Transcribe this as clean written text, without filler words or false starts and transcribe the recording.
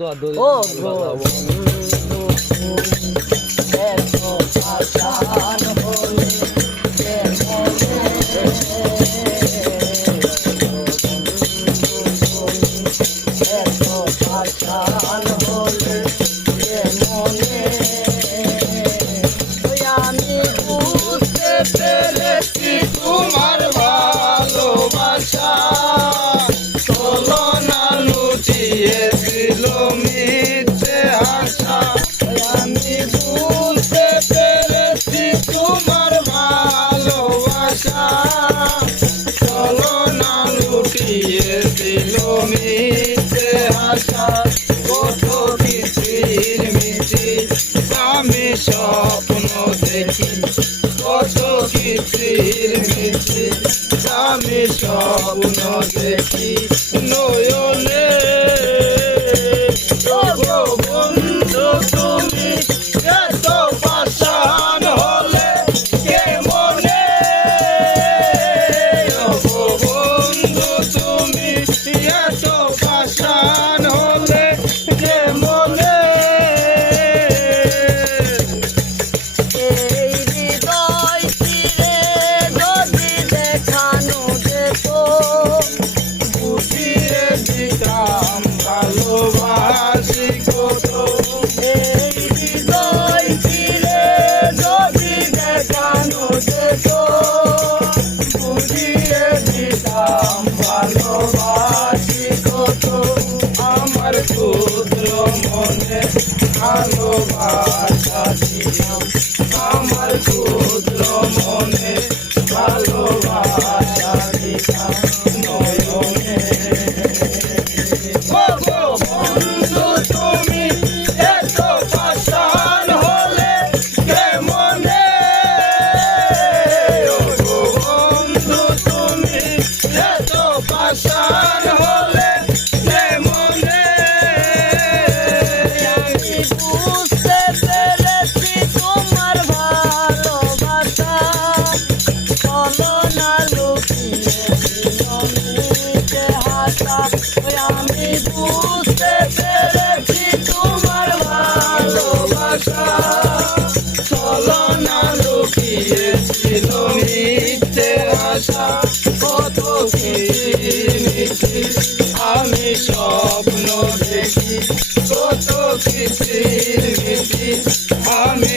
ও গো বন্ধু এত আশান হলে এত আশান হলে মনে আমি বুঝতে পেরেছি তোমার ভালোবাসা চলো না লুটিয়েছিল মিথ্যে আশা আমি বুঝতে পেরেছি তোমার ভালোবাসা চলো না লুটিয়েছিল মিথ্যে আশা কত কিচির মিচির আমি স্বপ্ন দেখি কত কিচির মিচির আমি স্বপ্ন দেখি নয়নে গো বন্ধু তুমি এত পাষাণ হলে কে মনে গো বন্ধু তুমি এত পাষাণ হলে কে মনে এই হৃদয় তীরে যদি দেখানো যেত বুঝিয়ে দিতাম ভালোবাসি কত এই হৃদয় তীরে যদি দেখানো যেত বুঝিয়ে দিতাম ভালোবাসি কত আমার ক্ষুদ্র মনে ভালোবাসা দিলাম আমার ক্ষুদ্র মনে ভালোবাসা দিলাম নয়নে ও গো বন্ধু তুমি এত পাষাণ হলে কে মনে ও গো বন্ধু তুমি এত পাষাণ হলে কে মনে আমি বুঝতে পেরেছি তোমার ভালোবাসা চলো না লুকিয়ে মিথ্যে হাসা আমি বুঝতে পেরেছি তোমার ভালোবাসা চলো না লুকিয়ে মিথ্যে আশা কত কিচির আমি স্বপ্ন দেখি কত কিচির মিচির আমি